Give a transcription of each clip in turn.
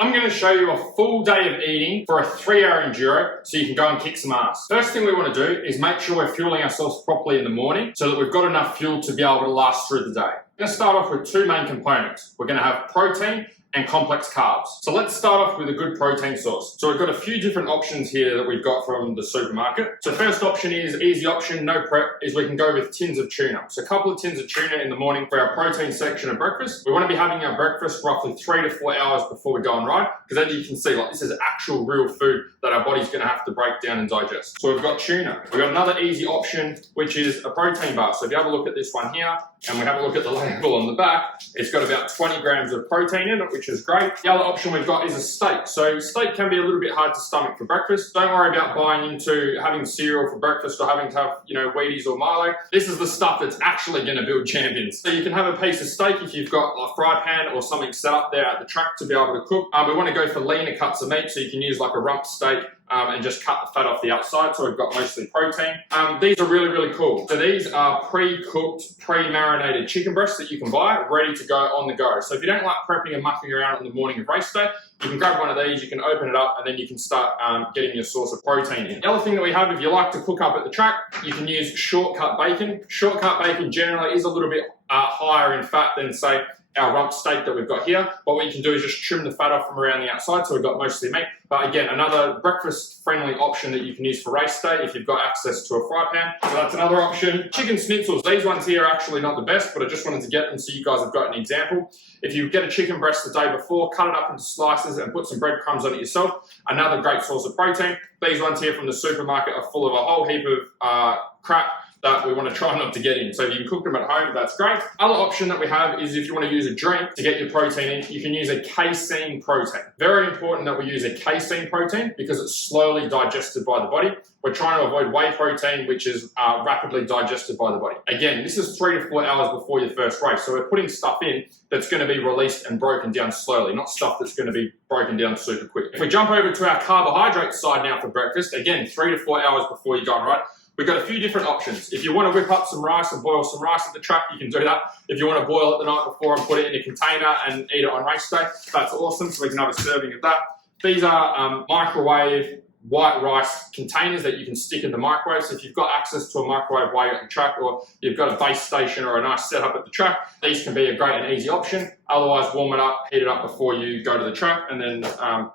I'm going to show you a full day of eating for a 3-hour enduro so you can go and kick some ass. First thing we want to do is make sure we're fueling ourselves properly in the morning so that we've got enough fuel to be able to last through the day. We're going to start off with two main components. We're going to have protein and complex carbs. So let's start off with a good protein source. So we've got a few different options here that we've got from the supermarket. So first option is easy option, no prep, is we can go with tins of tuna. So a couple of tins of tuna in the morning for our protein section of breakfast. We want to be having our breakfast roughly 3 to 4 hours before we go on ride, because as you can see, like, this is actual real food that our body's going to have to break down and digest. So we've got tuna. We've got another easy option, which is a protein bar. So if you have a look at this one here, and we have a look at the label on the back, it's got about 20 grams of protein in it, which is great. The other option we've got is a steak. So steak can be a little bit hard to stomach for breakfast. Don't worry about buying into having cereal for breakfast or having to have, Wheaties or Milo. This is the stuff that's actually going to build champions. So you can have a piece of steak if you've got a fry pan or something set up there at the track to be able to cook. We want to go for leaner cuts of meat, so you can use like a rump steak and just cut the fat off the outside, so we've got mostly protein. These are really, really cool. So these are pre-cooked, pre-marinated chicken breasts that you can buy, ready to go on the go. So if you don't like prepping and mucking around on the morning of race day, you can grab one of these, you can open it up, and then you can start getting your source of protein in. The other thing that we have, if you like to cook up at the track, you can use shortcut bacon. Shortcut bacon generally is a little bit higher in fat than, say, our rump steak that we've got here. What we can do is just trim the fat off from around the outside, so we've got mostly meat. But again, another breakfast-friendly option that you can use for race day if you've got access to a fry pan. So that's another option. Chicken schnitzels. These ones here are actually not the best, but I just wanted to get them so you guys have got an example. If you get a chicken breast the day before, cut it up into slices and put some breadcrumbs on it yourself. Another great source of protein. These ones here from the supermarket are full of a whole heap of crap that we want to try not to get in. So if you can cook them at home, that's great. Other option that we have is if you want to use a drink to get your protein in, you can use a casein protein. Very important that we use a casein protein because it's slowly digested by the body. We're trying to avoid whey protein, which is rapidly digested by the body. Again, this is 3 to 4 hours before your first race. So we're putting stuff in that's going to be released and broken down slowly, not stuff that's going to be broken down super quick. If we jump over to our carbohydrate side now for breakfast, again, 3 to 4 hours before you go on ride, we've got a few different options. If you want to whip up some rice and boil some rice at the track, you can do that. If you want to boil it the night before and put it in a container and eat it on race day, that's awesome. So we can have a serving of that. These are microwave white rice containers that you can stick in the microwave. So if you've got access to a microwave while you're at the track, or you've got a base station or a nice setup at the track, these can be a great and easy option. Otherwise, warm it up, heat it up before you go to the track, and then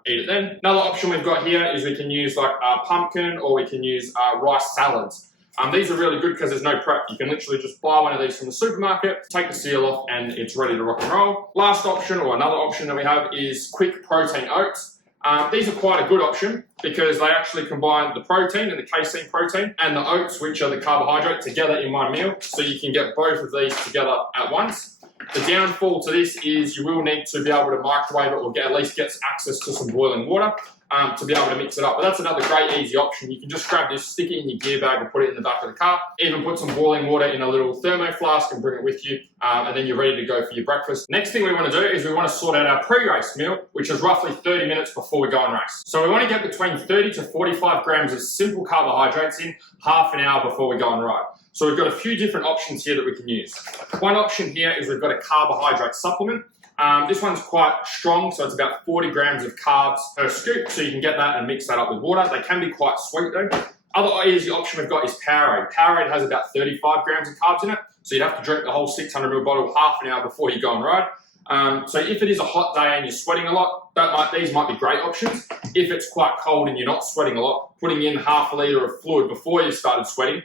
eat it then. Another option we've got here is we can use like pumpkin, or we can use rice salads. These are really good because there's no prep. You can literally just buy one of these from the supermarket, take the seal off, and it's ready to rock and roll. Last option, or another option that we have, is quick protein oats. These are quite a good option because they actually combine the protein and the casein protein and the oats, which are the carbohydrate, together in one meal. So you can get both of these together at once. The downfall to this is you will need to be able to microwave it, or at least get access to some boiling water to be able to mix it up. But that's another great easy option. You can just grab this, stick it in your gear bag and put it in the back of the car. Even put some boiling water in a little thermo flask and bring it with you, and then you're ready to go for your breakfast. Next thing we want to do is we want to sort out our pre-race meal, which is roughly 30 minutes before we go on race. So we want to get between 30 to 45 grams of simple carbohydrates in half an hour before we go on ride. So we've got a few different options here that we can use. One option here is we've got a carbohydrate supplement. This one's quite strong, so it's about 40 grams of carbs per scoop, so you can get that and mix that up with water. They can be quite sweet though. Other easy option we've got is Powerade. Powerade has about 35 grams of carbs in it, so you'd have to drink the whole 600ml bottle half an hour before you go on ride. So if it is a hot day and you're sweating a lot, these might be great options. If it's quite cold and you're not sweating a lot, putting in half a litre of fluid before you started sweating,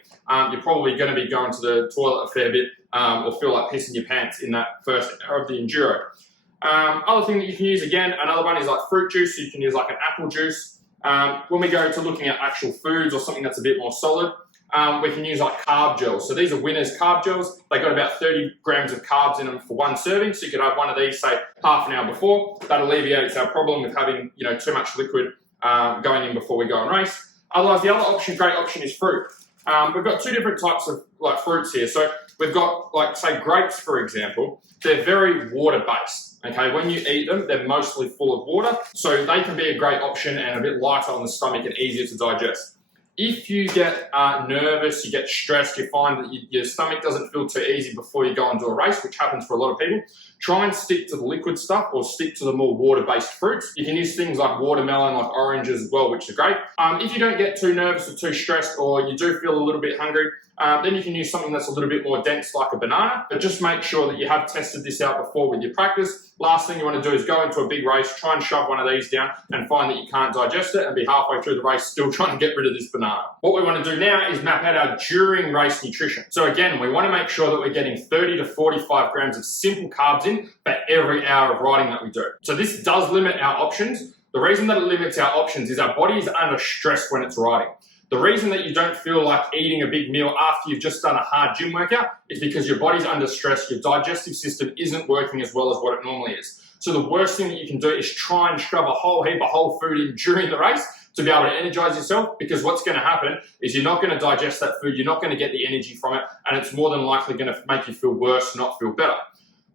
you're probably going to be going to the toilet a fair bit or feel like pissing your pants in that first hour of the enduro. Other thing that you can use, again, another one is like fruit juice. So you can use like an apple juice. When we go to looking at actual foods or something that's a bit more solid, we can use like carb gels. So these are Winners carb gels. They got about 30 grams of carbs in them for one serving. So you could have one of these, say, half an hour before. That alleviates our problem with having, too much liquid going in before we go on race. Otherwise, the other option, great option, is fruit. We've got two different types of like fruits here. So we've got, like, say, grapes, for example. They're very water-based. Okay, when you eat them, they're mostly full of water. So they can be a great option and a bit lighter on the stomach and easier to digest. If you get nervous, you get stressed, you find that your stomach doesn't feel too easy before you go into a race, which happens for a lot of people, try and stick to the liquid stuff or stick to the more water-based fruits. You can use things like watermelon, like oranges as well, which are great. If you don't get too nervous or too stressed, or you do feel a little bit hungry, then you can use something that's a little bit more dense like a banana, but just make sure that you have tested this out before with your practice. Last thing you want to do is go into a big race, try and shove one of these down and find that you can't digest it and be halfway through the race still trying to get rid of this banana. What we want to do now is map out our during race nutrition. So again, we want to make sure that we're getting 30 to 45 grams of simple carbs in for every hour of riding that we do. So this does limit our options. The reason that it limits our options is our body is under stress when it's riding. The reason that you don't feel like eating a big meal after you've just done a hard gym workout is because your body's under stress, your digestive system isn't working as well as what it normally is. So the worst thing that you can do is try and shove a whole heap of whole food in during the race to be able to energize yourself, because what's going to happen is you're not going to digest that food, you're not going to get the energy from it, and it's more than likely going to make you feel worse, not feel better.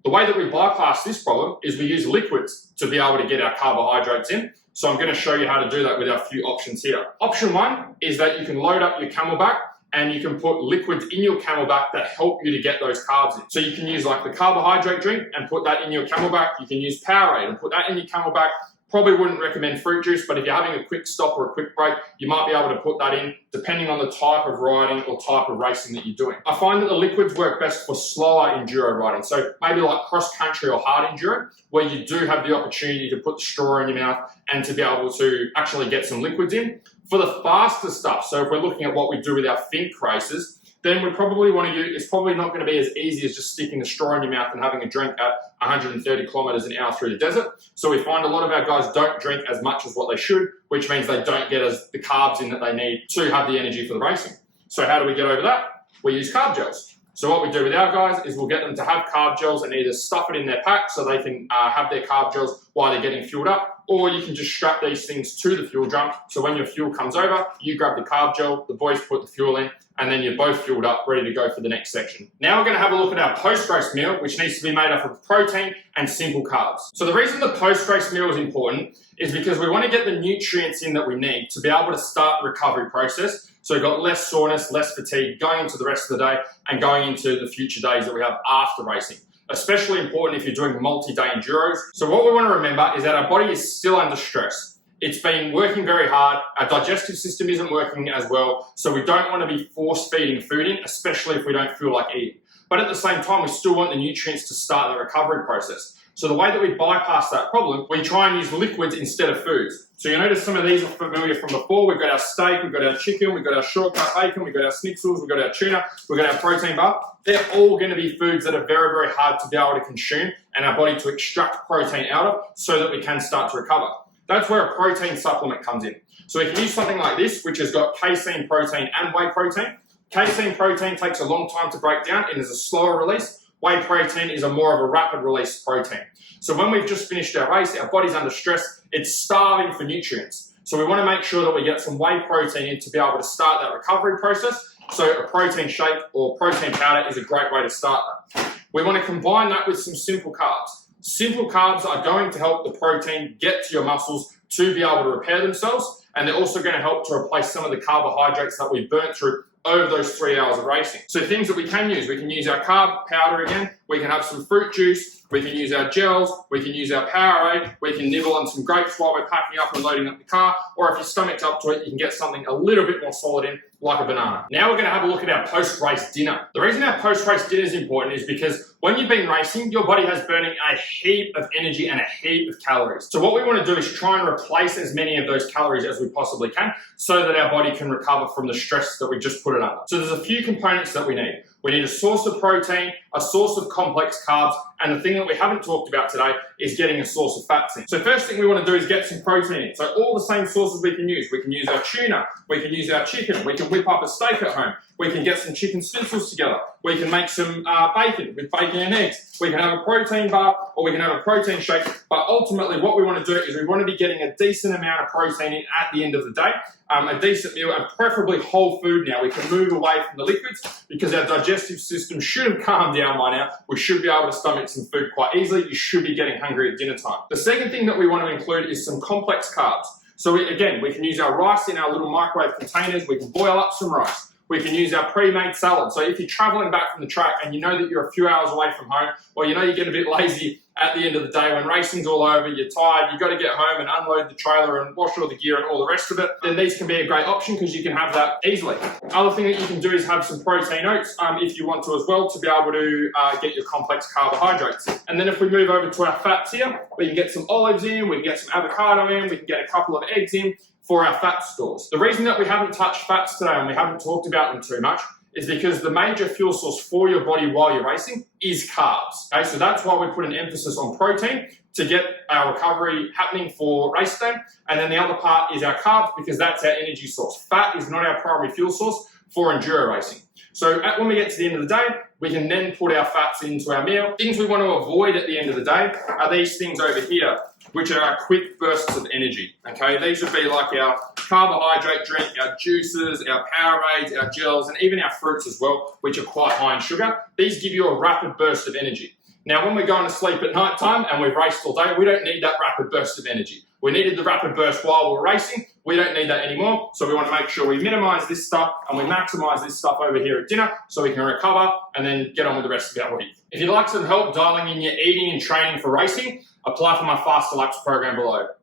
The way that we bypass this problem is we use liquids to be able to get our carbohydrates in. So I'm going to show you how to do that with our few options here. Option one is that you can load up your CamelBak and you can put liquids in your CamelBak that help you to get those carbs in. So you can use like the carbohydrate drink and put that in your CamelBak. You can use Powerade and put that in your CamelBak. Probably wouldn't recommend fruit juice, but if you're having a quick stop or a quick break, you might be able to put that in depending on the type of riding or type of racing that you're doing. I find that the liquids work best for slower enduro riding. So maybe like cross country or hard enduro, where you do have the opportunity to put the straw in your mouth and to be able to actually get some liquids in. For the faster stuff, so if we're looking at what we do with our Fink races, then we probably want to use, it's probably not going to be as easy as just sticking a straw in your mouth and having a drink at 130 kilometers an hour through the desert. So we find a lot of our guys don't drink as much as what they should, which means they don't get the carbs in that they need to have the energy for the racing. So how do we get over that? We use carb gels. So what we do with our guys is we'll get them to have carb gels and either stuff it in their pack so they can have their carb gels while they're getting fueled up, or you can just strap these things to the fuel drum. So when your fuel comes over, you grab the carb gel, the boys put the fuel in, and then you're both fueled up, ready to go for the next section. Now we're going to have a look at our post-race meal, which needs to be made up of protein and simple carbs. So the reason the post-race meal is important is because we want to get the nutrients in that we need to be able to start the recovery process. So we've got less soreness, less fatigue going into the rest of the day and going into the future days that we have after racing. Especially important if you're doing multi-day enduros. So what we want to remember is that our body is still under stress. It's been working very hard. Our digestive system isn't working as well. So we don't want to be force feeding food in, especially if we don't feel like eating. But at the same time, we still want the nutrients to start the recovery process. So the way that we bypass that problem, we try and use liquids instead of foods. So you notice some of these are familiar from before. We've got our steak, we've got our chicken, we've got our shortcut bacon, we've got our schnitzels, we've got our tuna, we've got our protein bar. They're all going to be foods that are very, very hard to be able to consume and our body to extract protein out of so that we can start to recover. That's where a protein supplement comes in. So we can use something like this, which has got casein protein and whey protein. Casein protein takes a long time to break down and is a slower release. Whey protein is a more of a rapid release protein. So when we've just finished our race, our body's under stress, it's starving for nutrients. So we want to make sure that we get some whey protein in to be able to start that recovery process. So a protein shake or protein powder is a great way to start that. We want to combine that with some simple carbs. Simple carbs are going to help the protein get to your muscles to be able to repair themselves, and they're also going to help to replace some of the carbohydrates that we burnt through over those 3 hours of racing. So things that we can use our carb powder again, we can have some fruit juice, we can use our gels, we can use our Powerade, we can nibble on some grapes while we're packing up and loading up the car, or if your stomach's up to it, you can get something a little bit more solid in, like a banana. Now we're going to have a look at our post-race dinner. The reason our post-race dinner is important is because when you've been racing, your body has burning a heap of energy and a heap of calories. So what we want to do is try and replace as many of those calories as we possibly can so that our body can recover from the stress that we just put it under. So there's a few components that we need. We need a source of protein, a source of complex carbs, and the thing that we haven't talked about today is getting a source of fats in. So first thing we want to do is get some protein in. So all the same sources we can use. We can use our tuna, we can use our chicken, we can whip up a steak at home, we can get some chicken schnitzels together, we can make some bacon with bacon and eggs, we can have a protein bar or we can have a protein shake, but ultimately what we want to do is we want to be getting a decent amount of protein in at the end of the day, a decent meal, and preferably whole food now. We can move away from the liquids because our digestive system should have calmed down by now. We should be able to stomach some food quite easily. You should be getting hungry at dinner time. The second thing that we want to include is some complex carbs. So again, we can use our rice in our little microwave containers. We can boil up some rice. We can use our pre-made salad. So if you're traveling back from the track and you know that you're a few hours away from home, or you know you're getting a bit lazy at the end of the day when racing's all over, you're tired, you've got to get home and unload the trailer and wash all the gear and all the rest of it, then these can be a great option because you can have that easily. Other thing that you can do is have some protein oats if you want to as well, to be able to get your complex carbohydrates. And then if we move over to our fats here, we can get some olives in, we can get some avocado in, we can get a couple of eggs in for our fat stores. The reason that we haven't touched fats today and we haven't talked about them too much is because the major fuel source for your body while you're racing is carbs. Okay, so that's why we put an emphasis on protein to get our recovery happening for race day. And then the other part is our carbs because that's our energy source. Fat is not our primary fuel source for enduro racing. So when we get to the end of the day, we can then put our fats into our meal. Things we want to avoid at the end of the day are these things over here, which are our quick bursts of energy. Okay, these would be like our carbohydrate drink, our juices, our Powerades, our gels, and even our fruits as well, which are quite high in sugar. These give you a rapid burst of energy. Now, when we're going to sleep at night time and we've raced all day, we don't need that rapid burst of energy. We needed the rapid burst while we're racing. We don't need that anymore. So we want to make sure we minimize this stuff and we maximize this stuff over here at dinner so we can recover and then get on with the rest of our week. If you'd like some help dialing in your eating and training for racing, apply for my Faster Laps program below.